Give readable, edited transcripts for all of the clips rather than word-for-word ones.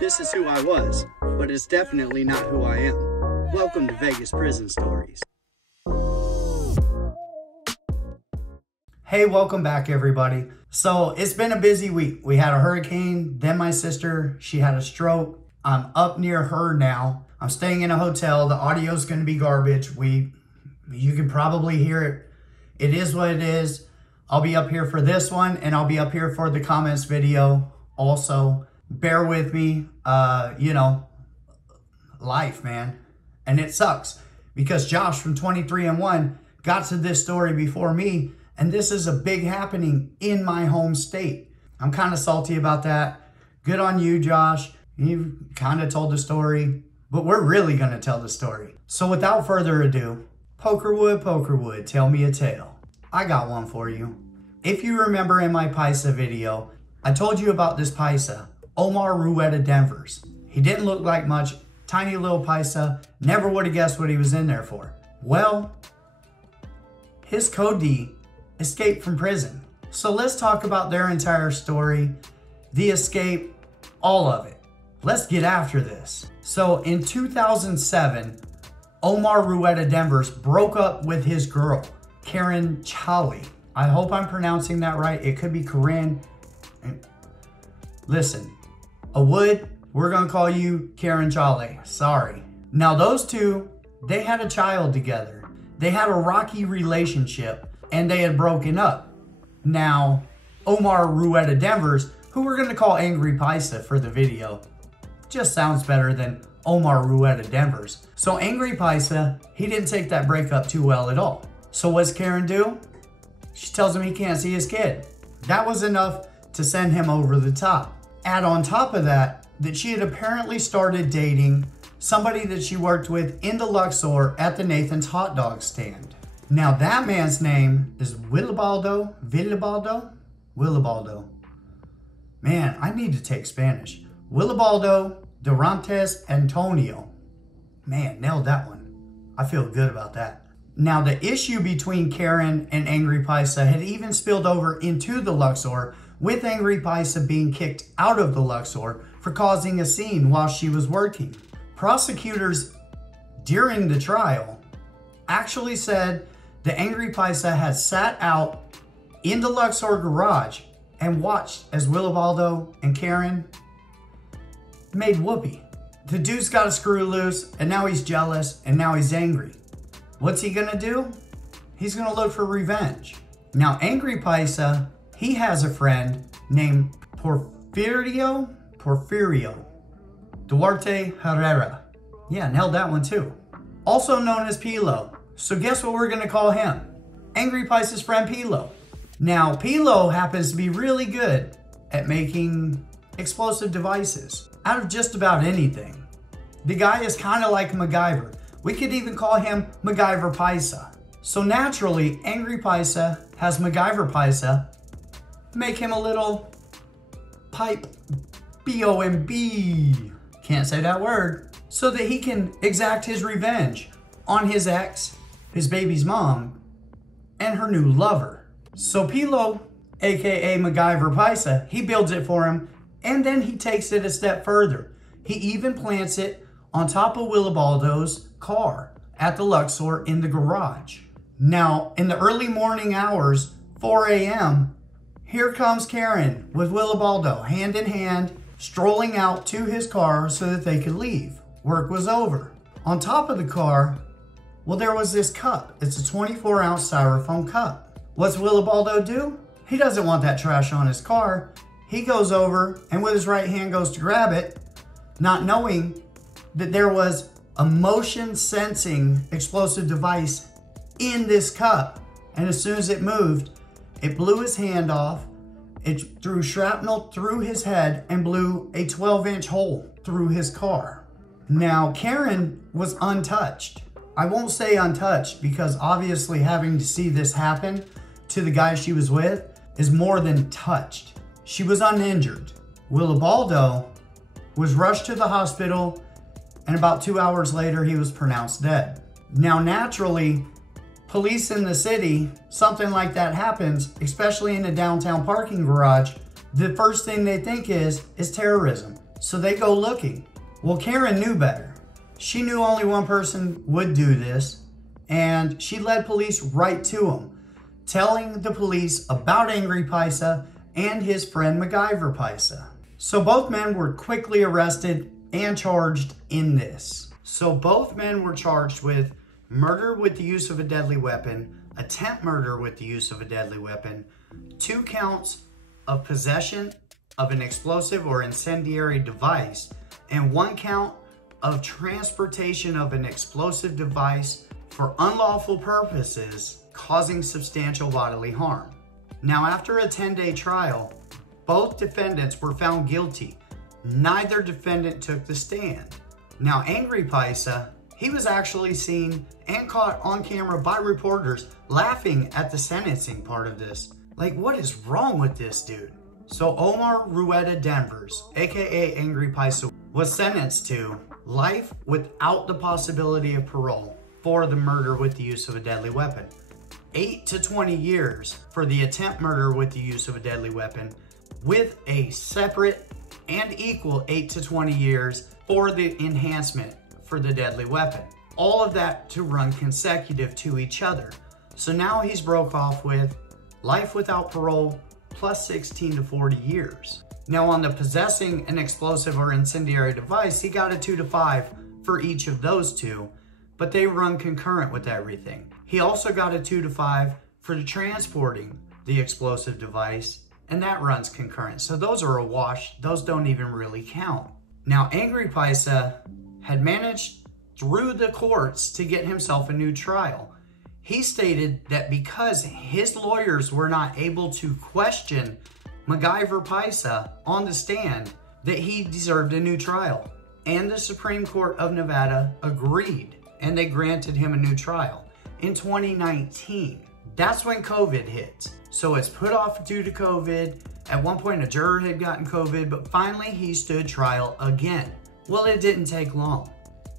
This is who I was, but it's definitely not who I am. Welcome to Vegas Prison Stories. Hey, welcome back everybody. So it's been a busy week. We had a hurricane, then my sister, she had a stroke. I'm up near her now. I'm staying in a hotel. The audio's gonna be garbage. You can probably hear it. It is what it is. I'll be up here for this one and I'll be up here for the comments video also. Bear with me, life, man. And it sucks because Josh from 23&1 got to this story before me, and this is a big happening in my home state. I'm kind of salty about that. Good on you, Josh. You kind of told the story, but we're really gonna tell the story. So without further ado, Pokerwood, tell me a tale. I got one for you. If you remember in my Paisa video, I told you about this Paisa, Omar Rueda Denvers. He didn't look like much, tiny little Paisa, never would have guessed what he was in there for. Well, his Cody escaped from prison. So let's talk about their entire story, the escape, all of it. Let's get after this. So in 2007, Omar Rueda Denvers broke up with his girl, Karen Chali. I hope I'm pronouncing that right. It could be Corinne. Listen, we're gonna call you Karen Chali. Sorry. Now those two, they had a child together. They had a rocky relationship and they had broken up. Now, Omar Rueda Denvers, who we're gonna call Angry Paisa for the video, just sounds better than Omar Rueda Denvers. So Angry Paisa, he didn't take that breakup too well at all. So what's Karen do? She tells him he can't see his kid. That was enough to send him over the top. Add on top of that she had apparently started dating somebody that she worked with in the Luxor at the Nathan's hot dog stand. Now that man's name is Wilibaldo. Man, I need to take Spanish. Wilibaldo Durantes Antonio. Man, nailed that one. I feel good about that. Now the issue between Karen and Angry Paisa had even spilled over into the Luxor, with Angry Paisa being kicked out of the Luxor for causing a scene while she was working. Prosecutors during the trial actually said the Angry Paisa had sat out in the Luxor garage and watched as Wilibaldo and Karen made whoopee. The dude's got a screw loose and now he's jealous and now he's angry. What's he gonna do? He's gonna look for revenge. Now Angry Paisa, he has a friend named Porfirio Duarte Herrera. Yeah, nailed that one too. Also known as Pilo. So guess what we're gonna call him? Angry Paisa's friend Pilo. Now Pilo happens to be really good at making explosive devices out of just about anything. The guy is kind of like MacGyver. We could even call him MacGyver Paisa. So naturally, Angry Paisa has MacGyver Paisa make him a little pipe B-O-M-B. Can't say that word. So that he can exact his revenge on his ex, his baby's mom, and her new lover. So Pilo, aka MacGyver Paisa, he builds it for him, and then he takes it a step further. He even plants it on top of Wilibaldo's car at the Luxor in the garage. Now, in the early morning hours, 4 a.m., here comes Karen with Wilibaldo, hand in hand, strolling out to his car so that they could leave. Work was over. On top of the car, well, there was this cup. It's a 24-ounce styrofoam cup. What's Wilibaldo do? He doesn't want that trash on his car. He goes over and with his right hand goes to grab it, not knowing that there was a motion sensing explosive device in this cup. And as soon as it moved, it blew his hand off. It threw shrapnel through his head and blew a 12-inch hole through his car. Now, Karen was untouched. I won't say untouched because obviously having to see this happen to the guy she was with is more than touched. She was uninjured. Wilibaldo was rushed to the hospital and about 2 hours later he was pronounced dead. Now naturally, police in the city, something like that happens, especially in a downtown parking garage, the first thing they think is terrorism. So they go looking. Well, Karen knew better. She knew only one person would do this, and she led police right to him, telling the police about Angry Paisa and his friend MacGyver Paisa. So both men were quickly arrested and charged in this. So both men were charged with murder with the use of a deadly weapon, attempt murder with the use of a deadly weapon, 2 counts of possession of an explosive or incendiary device, and 1 count of transportation of an explosive device for unlawful purposes causing substantial bodily harm. Now, after a 10-day trial, both defendants were found guilty. Neither defendant took the stand. Now, Angry Paisa, he was actually seen and caught on camera by reporters laughing at the sentencing part of this. Like, what is wrong with this dude? So Omar Rueda Denvers, aka Angry Paisa, was sentenced to life without the possibility of parole for the murder with the use of a deadly weapon, 8 to 20 years for the attempt murder with the use of a deadly weapon, with a separate and equal 8 to 20 years for the enhancement for the deadly weapon. All of that to run consecutive to each other. So now he's broke off with life without parole plus 16 to 40 years. Now on the possessing an explosive or incendiary device, he got a 2 to 5 for each of those 2, but they run concurrent with everything. He also got a 2 to 5 for the transporting the explosive device, and that runs concurrent. So those are a wash. Those don't even really count. Now, Angry Paisa had managed through the courts to get himself a new trial. He stated that because his lawyers were not able to question MacGyver Paisa on the stand, that he deserved a new trial. And the Supreme Court of Nevada agreed, and they granted him a new trial in 2019. That's when COVID hit. So it's put off due to COVID. At one point, a juror had gotten COVID, but finally he stood trial again. Well, it didn't take long.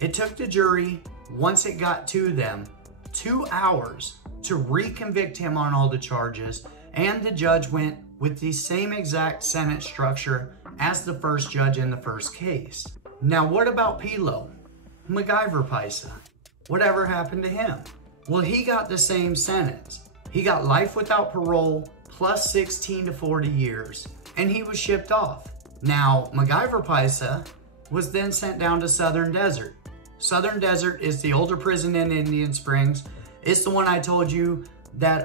It took the jury, once it got to them, 2 hours to reconvict him on all the charges, and the judge went with the same exact sentence structure as the first judge in the first case. Now, what about Pilo, MacGyver Paisa? Whatever happened to him? Well, he got the same sentence. He got life without parole plus 16 to 40 years, and he was shipped off. Now, MacGyver Paisa was then sent down to Southern Desert. Southern Desert is the older prison in Indian Springs. It's the one I told you that,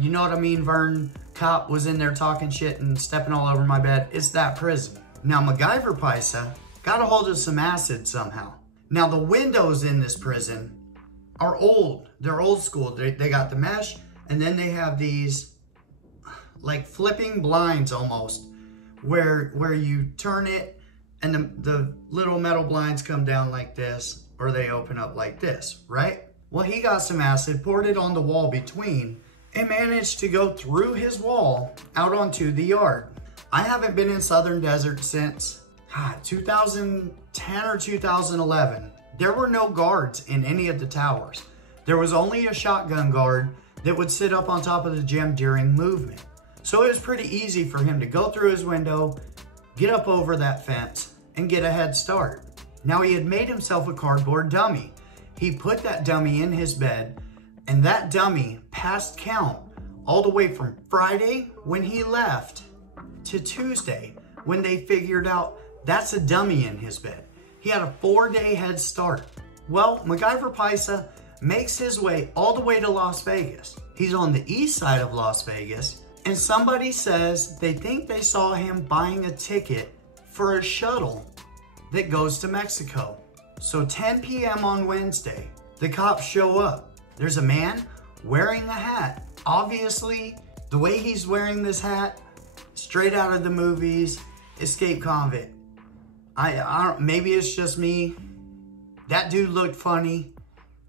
you know what I mean, Vern cop was in there talking shit and stepping all over my bed. It's that prison. Now, MacGyver Paisa got a hold of some acid somehow. Now, the windows in this prison are old. They're old school. They got the mesh, and then they have these like flipping blinds almost, where you turn it and the little metal blinds come down like this, or they open up like this, right? Well, he got some acid, poured it on the wall between, and managed to go through his wall out onto the yard. I haven't been in Southern Desert since 2010 or 2011. There were no guards in any of the towers. There was only a shotgun guard that would sit up on top of the gym during movement. So it was pretty easy for him to go through his window, get up over that fence, and get a head start. Now, he had made himself a cardboard dummy. He put that dummy in his bed, and that dummy passed count all the way from Friday when he left to Tuesday when they figured out that's a dummy in his bed. He had a 4-day head start. Well, MacGyver Paisa makes his way all the way to Las Vegas. He's on the east side of Las Vegas, and somebody says they think they saw him buying a ticket for a shuttle that goes to Mexico. So 10 p.m. on Wednesday, the cops show up. There's a man wearing a hat. Obviously, the way he's wearing this hat, straight out of the movies, Escape Convict. I don't, maybe it's just me. That dude looked funny.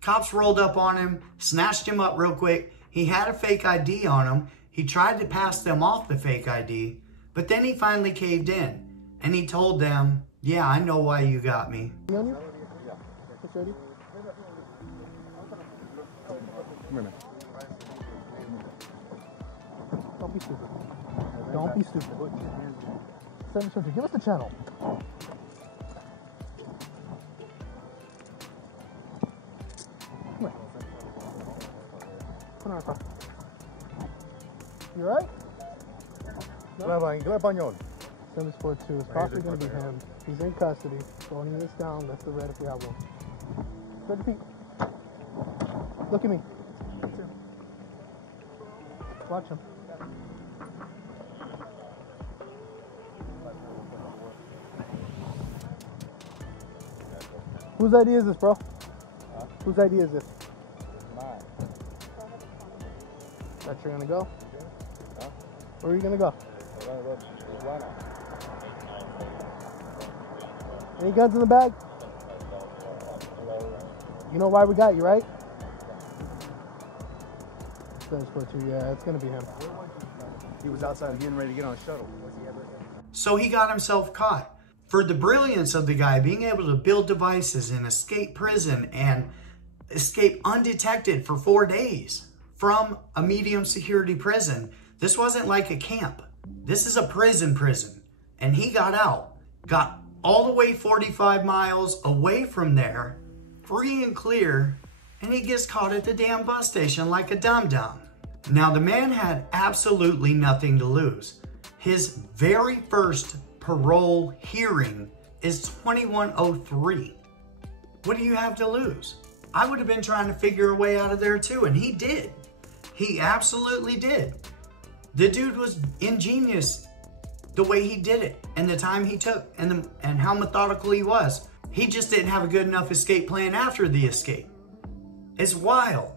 Cops rolled up on him, snatched him up real quick. He had a fake ID on him. He tried to pass them off the fake ID, but then he finally caved in, and he told them, yeah, I know why you got me. Don't be stupid. Don't be stupid. Give us the channel. You right? Clava, inglés, español. 742 is possibly going to be him. He's in custody. Holding this down. That's the red if we have one. Spread your feet. Look at me. Watch him. Whose idea is this, bro? Huh? Whose idea is this? Mine. That you're gonna go? Huh? Where are you gonna go? We're gonna go to Tijuana. Any guns in the bag? You know why we got you, right? 742, yeah, it's gonna be him. He was outside getting ready to get on a shuttle. So he got himself caught. For the brilliance of the guy being able to build devices and escape prison and escape undetected for 4 days from a medium security prison. This wasn't like a camp. This is a prison. And he got out, got all the way 45 miles away from there, free and clear, and he gets caught at the damn bus station like a dum-dum. Now the man had absolutely nothing to lose. His very first parole hearing is 2103. What do you have to lose? I would have been trying to figure a way out of there too, and he did. He absolutely did. The dude was ingenious the way he did it and the time he took and how methodical he was. He just didn't have a good enough escape plan after the escape. It's wild.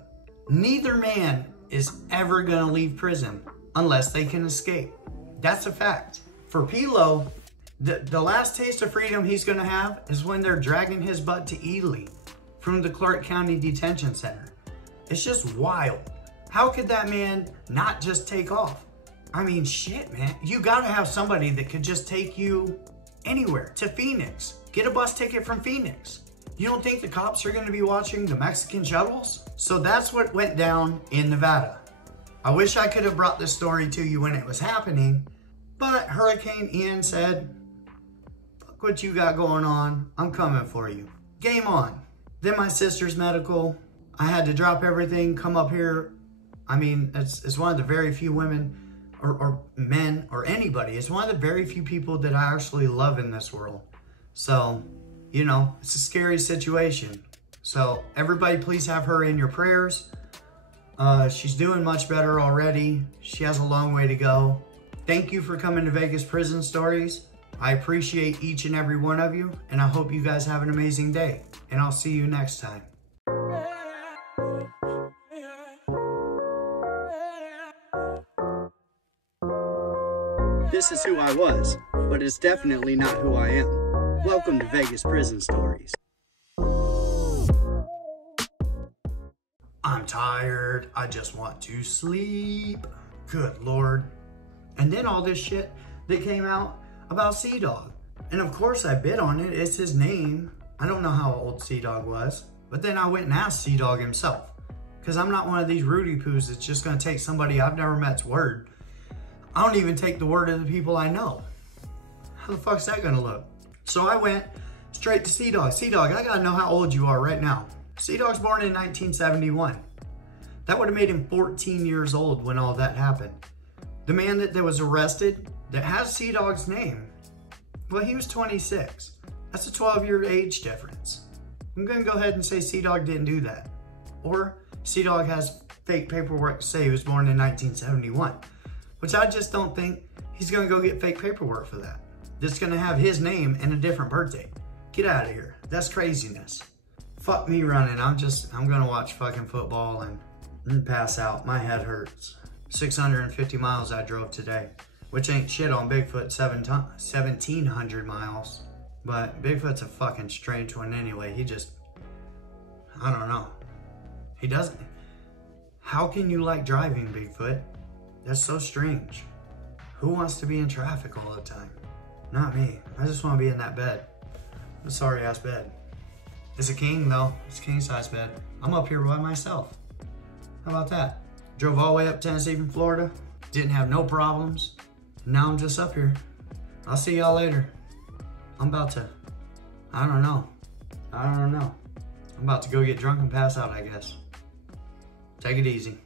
Neither man is ever gonna leave prison unless they can escape. That's a fact. For Pilo, the last taste of freedom he's gonna have is when they're dragging his butt to Ely from the Clark County Detention Center. It's just wild. How could that man not just take off? I mean, shit, man. You gotta have somebody that could just take you anywhere, to Phoenix. Get a bus ticket from Phoenix. You don't think the cops are gonna be watching the Mexican shuttles? So that's what went down in Nevada. I wish I could have brought this story to you when it was happening, but Hurricane Ian said, fuck what you got going on, I'm coming for you. Game on. Then my sister's medical. I had to drop everything, come up here. I mean, it's one of the very few women or men or anybody. It's one of the very few people that I actually love in this world. So, you know, it's a scary situation. So everybody please have her in your prayers. She's doing much better already. She has a long way to go. Thank you for coming to Vegas Prison Stories. I appreciate each and every one of you, and I hope you guys have an amazing day. And I'll see you next time. This is who I was, but it's definitely not who I am. Welcome to Vegas Prison Stories. I'm tired. I just want to sleep. Good Lord. And then all this shit that came out about Sea-Dog. And of course I bid on it. It's his name. I don't know how old Sea-Dog was. But then I went and asked Sea-Dog himself. Because I'm not one of these Rudy Poos that's just going to take somebody I've never met's word. I don't even take the word of the people I know. How the fuck's that going to look? So I went straight to Sea-Dog. Sea-Dog, I got to know how old you are right now. Sea-Dog's born in 1971. That would have made him 14 years old when all that happened. The man that was arrested that has Sea-Dog's name, well, he was 26. That's a 12-year age difference. I'm going to go ahead and say Sea-Dog didn't do that. Or Sea-Dog has fake paperwork to say he was born in 1971, which I just don't think he's going to go get fake paperwork for that. That's going to have his name and a different birthday. Get out of here. That's craziness. Fuck me running. I'm going to watch fucking football and pass out. My head hurts. 650 miles I drove today, which ain't shit on Bigfoot, 1,700 miles. But Bigfoot's a fucking strange one anyway. He just, I don't know. He doesn't. How can you like driving, Bigfoot? That's so strange. Who wants to be in traffic all the time? Not me. I just want to be in that bed. A sorry ass bed. It's a king though. It's a king size bed. I'm up here by myself. How about that? Drove all the way up Tennessee from Florida. Didn't have no problems. And now I'm just up here. I'll see y'all later. I'm about to, I don't know. I'm about to go get drunk and pass out, I guess. Take it easy.